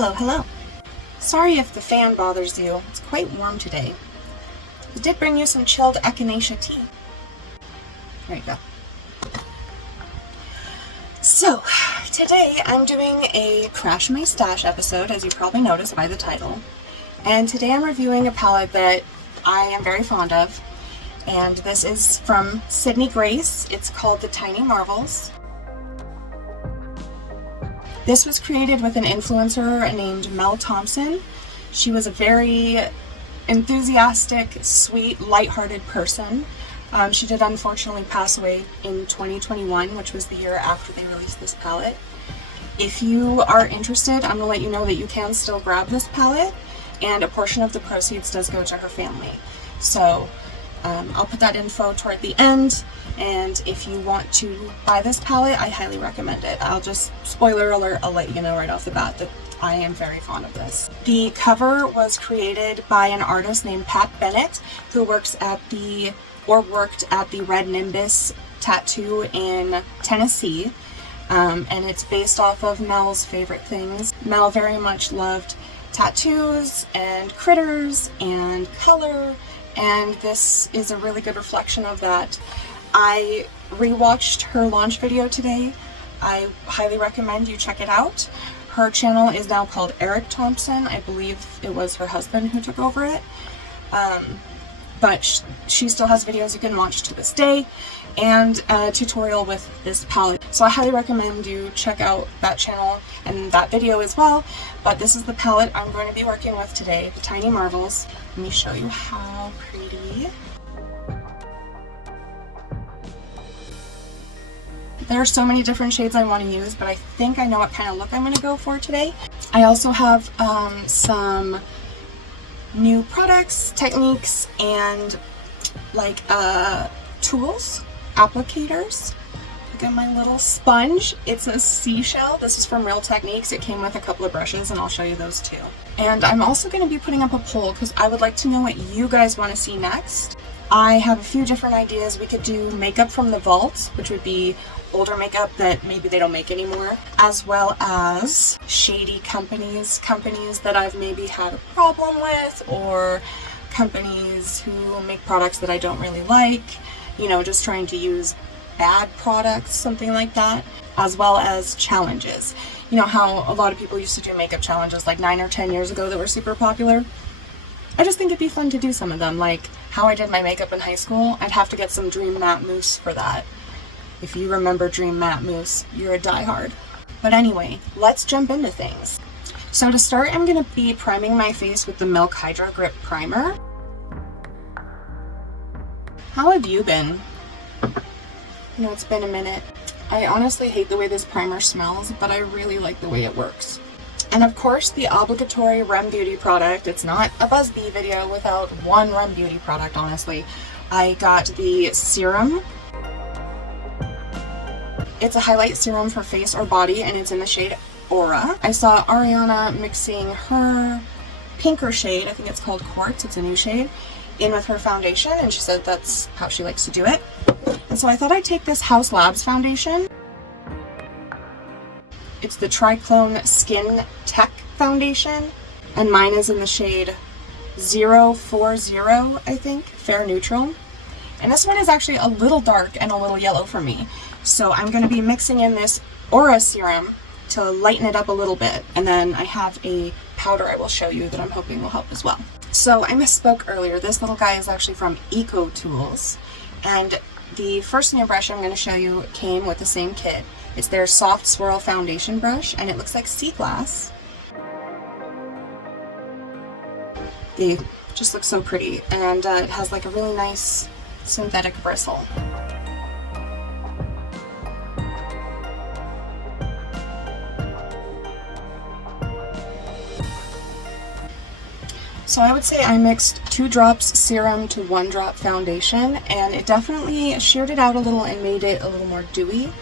Hello, hello. Sorry if the fan bothers you. It's quite warm today. I did bring you some chilled echinacea tea. There you go. So, today I'm doing a Crash My Stash episode, as you probably noticed by the title. And today I'm reviewing a palette that I am very fond of. And this is from Sydney Grace. It's called The Tiny Marvels. This was created with an influencer named Mel Thompson. She was a very enthusiastic, sweet, lighthearted person. She did unfortunately pass away in 2021, which was the year after they released this palette. If you are interested, I'm going to let you know that you can still grab this palette, and a portion of the proceeds does go to her family. So I'll put that info toward the end, and if you want to buy this palette, I highly recommend it. I'll just, spoiler alert, I'll let you know right off the bat that I am very fond of this. The cover was created by an artist named Pat Bennett, who worked at the Red Nimbus tattoo in Tennessee, and it's based off of Mel's favorite things. Mel very much loved tattoos and critters and color, and this is a really good reflection of that. I rewatched her launch video today. I highly recommend you check it out. Her channel is now called Eric Thompson. I believe it was her husband who took over it. But she still has videos you can watch to this day, and a tutorial with this palette. So I highly recommend you check out that channel and that video as well. But this is the palette I'm going to be working with today, the Tiny Marvels. Let me show you how pretty. There are so many different shades I want to use, but I think I know what kind of look I'm going to go for today. I also have some new products, techniques, and like tools, applicators. Look at my little sponge. It's a seashell. This is from Real Techniques. It came with a couple of brushes, and I'll show you those too. And I'm also going to be putting up a poll because I would like to know what you guys want to see next. I have a few different ideas. We could do makeup from the vault, which would be older makeup that maybe they don't make anymore, as well as shady companies that I've maybe had a problem with, or companies who make products that I don't really like, you know, just trying to use bad products, something like that, as well as challenges. You know how a lot of people used to do makeup challenges like 9 or 10 years ago that were super popular? I just think it'd be fun to do some of them, like how I did my makeup in high school. I'd have to get some Dream Matte Mousse for that. If you remember Dream Matte Mousse, you're a diehard. But anyway, let's jump into things. So to start, I'm going to be priming my face with the Milk Hydro Grip Primer. How have you been? You know, it's been a minute. I honestly hate the way this primer smells, but I really like the way it works. And of course, the obligatory Rem Beauty product. It's not a BuzzBee video without one Rem Beauty product, honestly. I got the serum. It's a highlight serum for face or body, and it's in the shade Aura. I saw Ariana mixing her pinker shade, I think it's called Quartz, it's a new shade, in with her foundation, and she said that's how she likes to do it. And so I thought I'd take this House Labs foundation. It's the Triclone Skin Tech foundation, and mine is in the shade 040, I think, Fair Neutral. And this one is actually a little dark and a little yellow for me. So I'm going to be mixing in this Aura serum to lighten it up a little bit. And then I have a powder I will show you that I'm hoping will help as well. So I misspoke earlier. This little guy is actually from Eco Tools. And the first new brush I'm going to show you came with the same kit. It's their Soft Swirl Foundation brush, and it looks like sea glass. They just look so pretty. And it has like a really nice synthetic bristle. So I would say I mixed 2 drops serum to 1 drop foundation, and it definitely sheared it out a little and made it a little more dewy,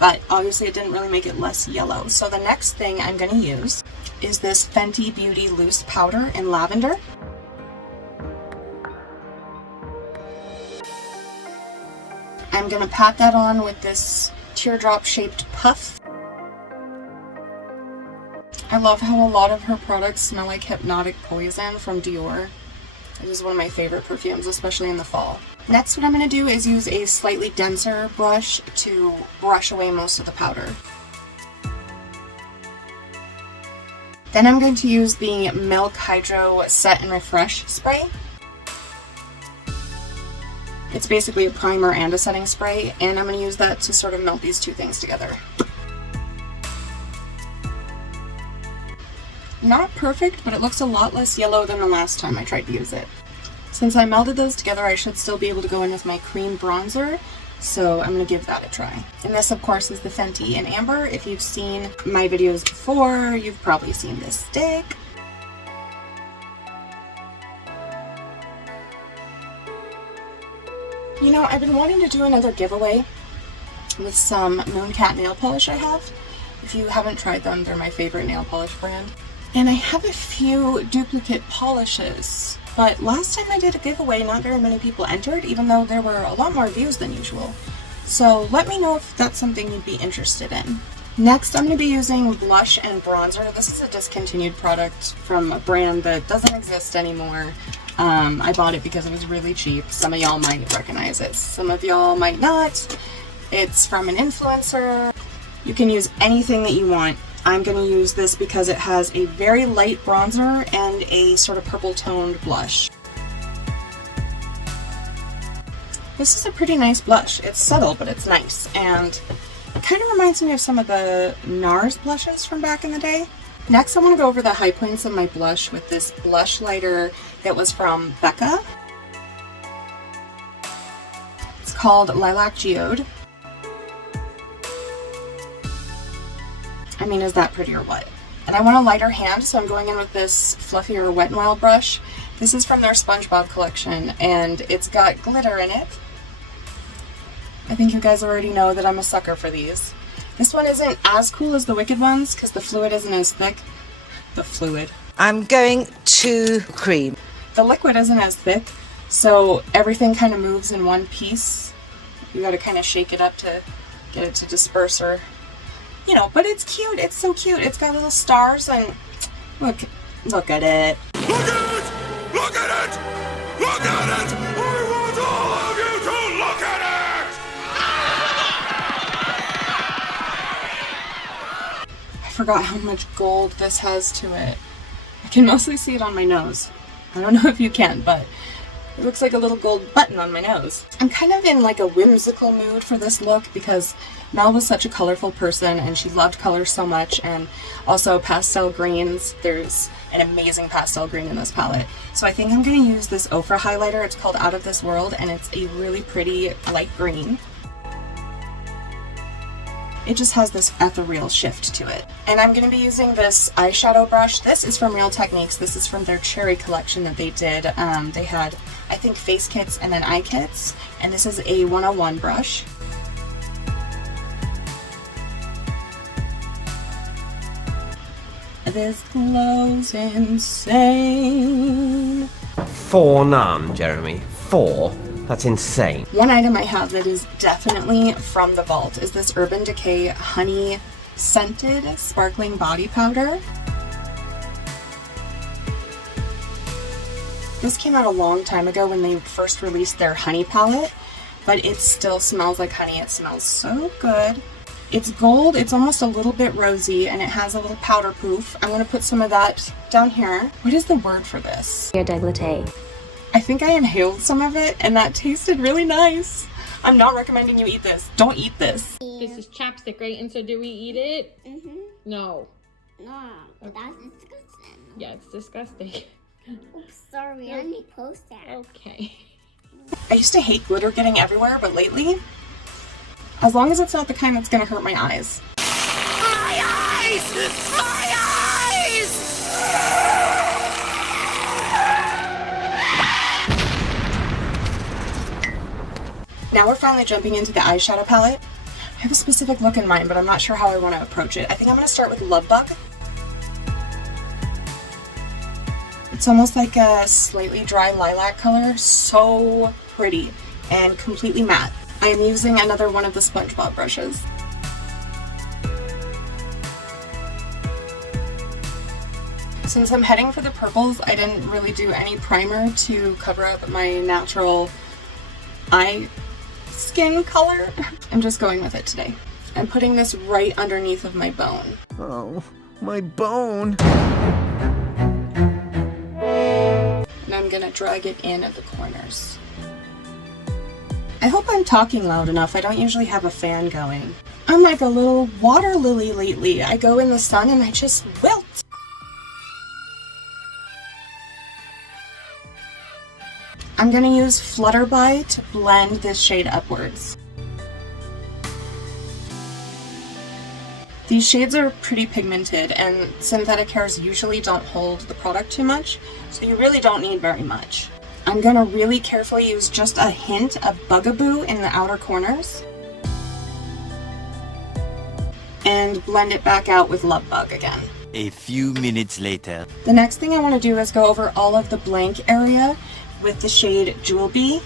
but obviously it didn't really make it less yellow. So the next thing I'm going to use is this Fenty Beauty Loose Powder in Lavender. I'm going to pat that on with this teardrop shaped puff. I love how a lot of her products smell like Hypnotic Poison from Dior. It is one of my favorite perfumes, especially in the fall. Next, what I'm going to do is use a slightly denser brush to brush away most of the powder. Then I'm going to use the Milk Hydro Set and Refresh spray. It's basically a primer and a setting spray, and I'm going to use that to sort of melt these two things together. Not perfect, but it looks a lot less yellow than the last time I tried to use it. Since I melded those together, I should still be able to go in with my cream bronzer, so I'm going to give that a try. And this, of course, is the Fenty in Amber. If you've seen my videos before, you've probably seen this stick. You know, I've been wanting to do another giveaway with some Mooncat nail polish I have. If you haven't tried them, they're my favorite nail polish brand. And I have a few duplicate polishes, but last time I did a giveaway, not very many people entered, even though there were a lot more views than usual. So let me know if that's something you'd be interested in. Next, I'm going to be using blush and bronzer. This is a discontinued product from a brand that doesn't exist anymore. I bought it because it was really cheap. Some of y'all might recognize it, some of y'all might not. It's from an influencer. You can use anything that you want. I'm going to use this because it has a very light bronzer and a sort of purple toned blush. This is a pretty nice blush. It's subtle, but it's nice, and it kind of reminds me of some of the NARS blushes from back in the day. Next, I want to go over the high points of my blush with this blush lighter that was from Becca. It's called Lilac Geode. I mean, is that pretty or what? And I want a lighter hand, so I'm going in with this fluffier Wet n Wild brush. This is from their SpongeBob collection, and it's got glitter in it. I think you guys already know that I'm a sucker for these. This one isn't as cool as the Wicked ones, because the fluid isn't as thick. The fluid. I'm going to cream. The liquid isn't as thick, so everything kind of moves in one piece. You gotta kind of shake it up to get it to disperse, or you know, but it's cute. It's so cute. It's got little stars, and look at it. Look at it! Look at it! Look at it! I want all of you to look at it! I forgot how much gold this has to it. I can mostly see it on my nose. I don't know if you can, but it looks like a little gold button on my nose. I'm kind of in like a whimsical mood for this look because Mel was such a colorful person and she loved colors so much, and also pastel greens. There's an amazing pastel green in this palette. So I think I'm going to use this Ofra highlighter. It's called Out of This World, and it's a really pretty light green. It just has this ethereal shift to it. And I'm going to be using this eyeshadow brush. This is from Real Techniques. This is from their cherry collection that they did. They had, I think, face kits and then eye kits. And this is a 101 brush. This glow's insane. 4 none, Jeremy. 4? That's insane. One item I have that is definitely from the vault is this Urban Decay Honey Scented Sparkling Body Powder. This came out a long time ago when they first released their honey palette, but it still smells like honey. It smells so good. It's gold, it's almost a little bit rosy, and it has a little powder poof. I'm going to put some of that down here. What is the word for this? Décolleté. I think I inhaled some of it, and that tasted really nice. I'm not recommending you eat this. Don't eat this. This is chapstick, right? And so do we eat it? Mm-hmm. No. No, but that's disgusting. Yeah, it's disgusting. Oops, sorry, I need to post that. Okay. I used to hate glitter getting everywhere, but lately, as long as it's not the kind that's gonna hurt my eyes. My eyes! My eyes! Now we're finally jumping into the eyeshadow palette. I have a specific look in mind, but I'm not sure how I want to approach it. I think I'm going to start with Love Bug. It's almost like a slightly dry lilac color. So pretty and completely matte. I am using another one of the SpongeBob brushes. Since I'm heading for the purples, I didn't really do any primer to cover up my natural eye skin color. I'm just going with it today. I'm putting this right underneath of my bone. Oh, my bone. And I'm gonna drag it in at the corners. I hope I'm talking loud enough. I don't usually have a fan going. I'm like a little water lily lately. I go in the sun and I just wilt. I'm gonna use Flutterby to blend this shade upwards. These shades are pretty pigmented and synthetic hairs usually don't hold the product too much, so you really don't need very much. I'm gonna really carefully use just a hint of Bugaboo in the outer corners and blend it back out with Love Bug again. A few minutes later. The next thing I want to do is go over all of the blank area with the shade Jewel Bee.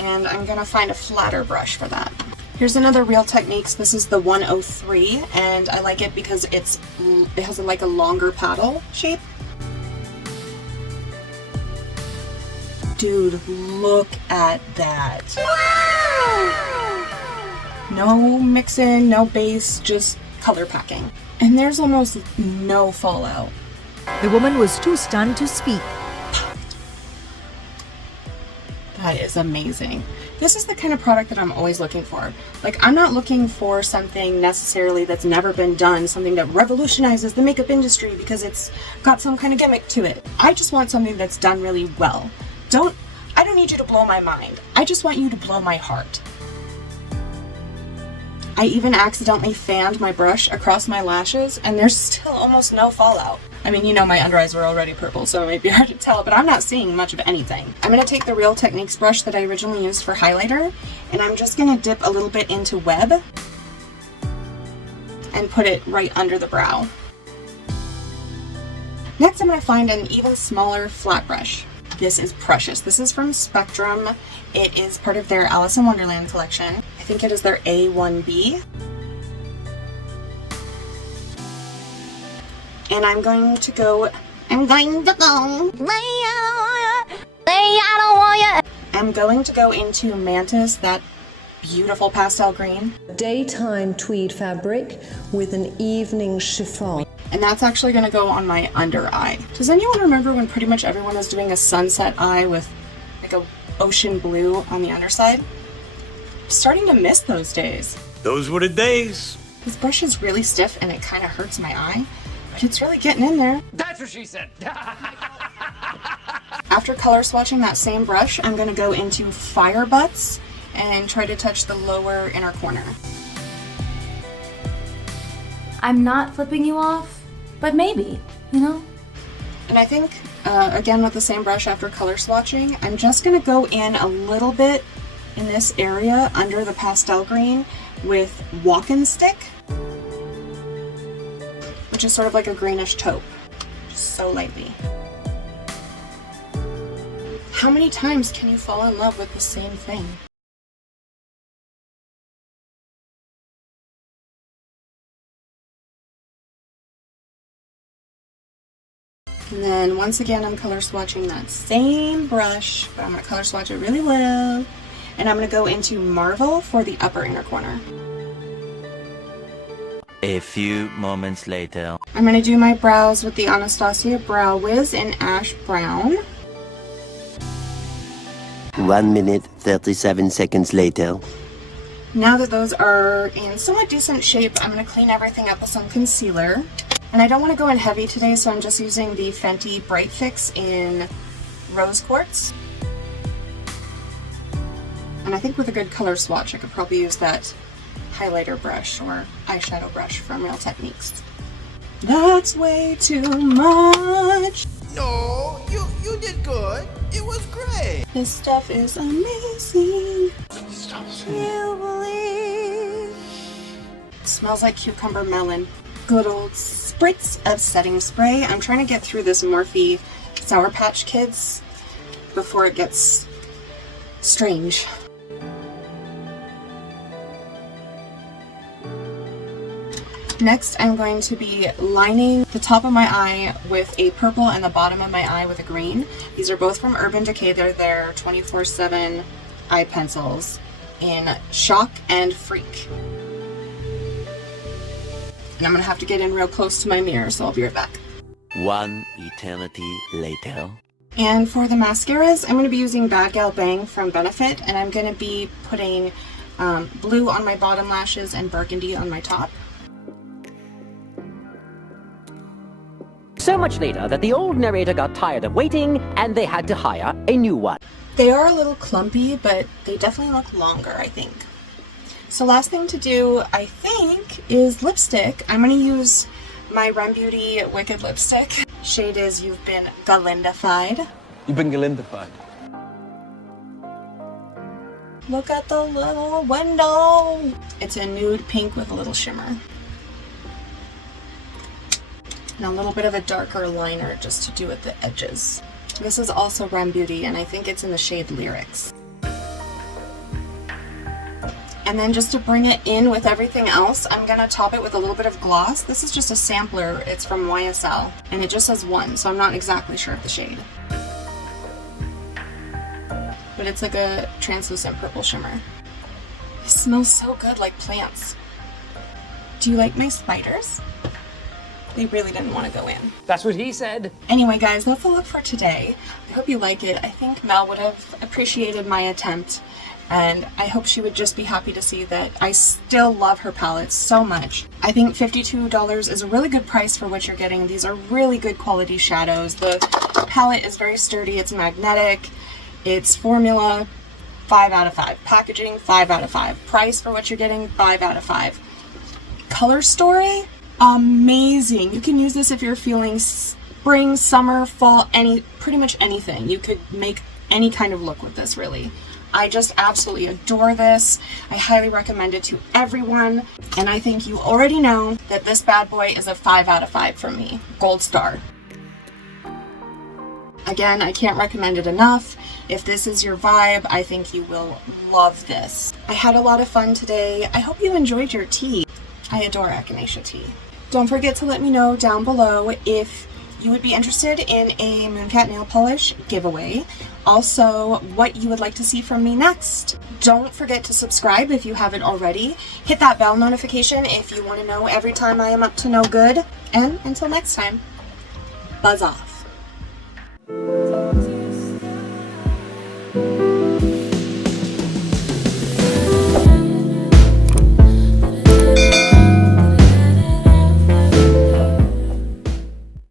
And I'm gonna find a flatter brush for that. Here's another Real Techniques. This is the 103, and I like it because it has like a longer paddle shape. Dude, look at that. Wow! No mix-in, no base, just color packing. And there's almost no fallout. The woman was too stunned to speak. That is amazing. This is the kind of product that I'm always looking for. Like, I'm not looking for something necessarily that's never been done, something that revolutionizes the makeup industry because it's got some kind of gimmick to it. I just want something that's done really well. I don't need you to blow my mind. I just want you to blow my heart. I even accidentally fanned my brush across my lashes and there's still almost no fallout. I mean, you know my under eyes were already purple, so it might be hard to tell, but I'm not seeing much of anything. I'm going to take the Real Techniques brush that I originally used for highlighter, and I'm just going to dip a little bit into Web and put it right under the brow. Next, I'm going to find an even smaller flat brush. This is precious. This is from Spectrum. It is part of their Alice in Wonderland collection. I think it is their A1B. And I'm going to go into Mantis, that beautiful pastel green. Daytime tweed fabric with an evening chiffon. And that's actually going to go on my under eye. Does anyone remember when pretty much everyone was doing a sunset eye with like a ocean blue on the underside? I'm starting to miss those days. Those were the days. This brush is really stiff and it kind of hurts my eye, but it's really getting in there. That's what she said. After color swatching that same brush, I'm going to go into Fire Butts and try to touch the lower inner corner. I'm not flipping you off, but maybe, you know? And I think, again with the same brush after color swatching, I'm just going to go in a little bit in this area under the pastel green with Walk-In Stick, which is sort of like a greenish taupe, just so lightly. How many times can you fall in love with the same thing? And then once again, I'm color swatching that same brush, but I'm going to color swatch it really well. And I'm going to go into Marvel for the upper inner corner. A few moments later. I'm going to do my brows with the Anastasia Brow Wiz in Ash Brown. 1 minute, 37 seconds later. Now that those are in somewhat decent shape, I'm going to clean everything up with some concealer. And I don't want to go in heavy today, so I'm just using the Fenty Bright Fix in Rose Quartz. And I think with a good color swatch, I could probably use that highlighter brush or eyeshadow brush from Real Techniques. That's way too much. No, you did good. It was great. This stuff is amazing. It smells like cucumber melon. Good old spritz of setting spray. I'm trying to get through this Morphe Sour Patch Kids before it gets strange. Next, I'm going to be lining the top of my eye with a purple and the bottom of my eye with a green. These are both from Urban Decay. They're their 24/7 eye pencils in Shock and Freak. And I'm gonna have to get in real close to my mirror, so I'll be right back. One eternity later. And for the mascaras, I'm going to be using Bad Gal Bang from Benefit, and I'm going to be putting blue on my bottom lashes and burgundy on my top. So much later that the old narrator got tired of waiting and they had to hire a new one. They are a little clumpy, but they definitely look longer, I think. So last thing to do, I think, is lipstick. I'm going to use my Rem Beauty Wicked lipstick. Shade is You've Been Galindified. You've been Galindified. Look at the little window. It's a nude pink with a little shimmer. And a little bit of a darker liner just to do at the edges. This is also Rem Beauty, and I think it's in the shade Lyrics. And then just to bring it in with everything else, I'm going to top it with a little bit of gloss. This is just a sampler. It's from YSL, and it just says 1, so I'm not exactly sure of the shade. But it's like a translucent purple shimmer. It smells so good, like plants. Do you like my spiders? They really didn't want to go in. That's what he said. Anyway, guys, that's the look for today. I hope you like it. I think Mel would have appreciated my attempt. And I hope she would just be happy to see that I still love her palettes so much. I think $52 is a really good price for what you're getting. These are really good quality shadows. The palette is very sturdy. It's magnetic. It's formula, 5 out of 5. Packaging, 5 out of 5. Price for what you're getting, 5 out of 5. Color story, amazing. You can use this if you're feeling spring, summer, fall, pretty much anything. You could make any kind of look with this, really. I just absolutely adore this. I highly recommend it to everyone. And I think you already know that this bad boy is a 5 out of 5 from me. Gold star. Again, I can't recommend it enough. If this is your vibe, I think you will love this. I had a lot of fun today. I hope you enjoyed your tea. I adore Echinacea tea. Don't forget to let me know down below if you would be interested in a Mooncat nail polish giveaway. Also, what you would like to see from me next. Don't forget to subscribe if you haven't already. Hit that bell notification if you want to know every time I am up to no good. And until next time, buzz off.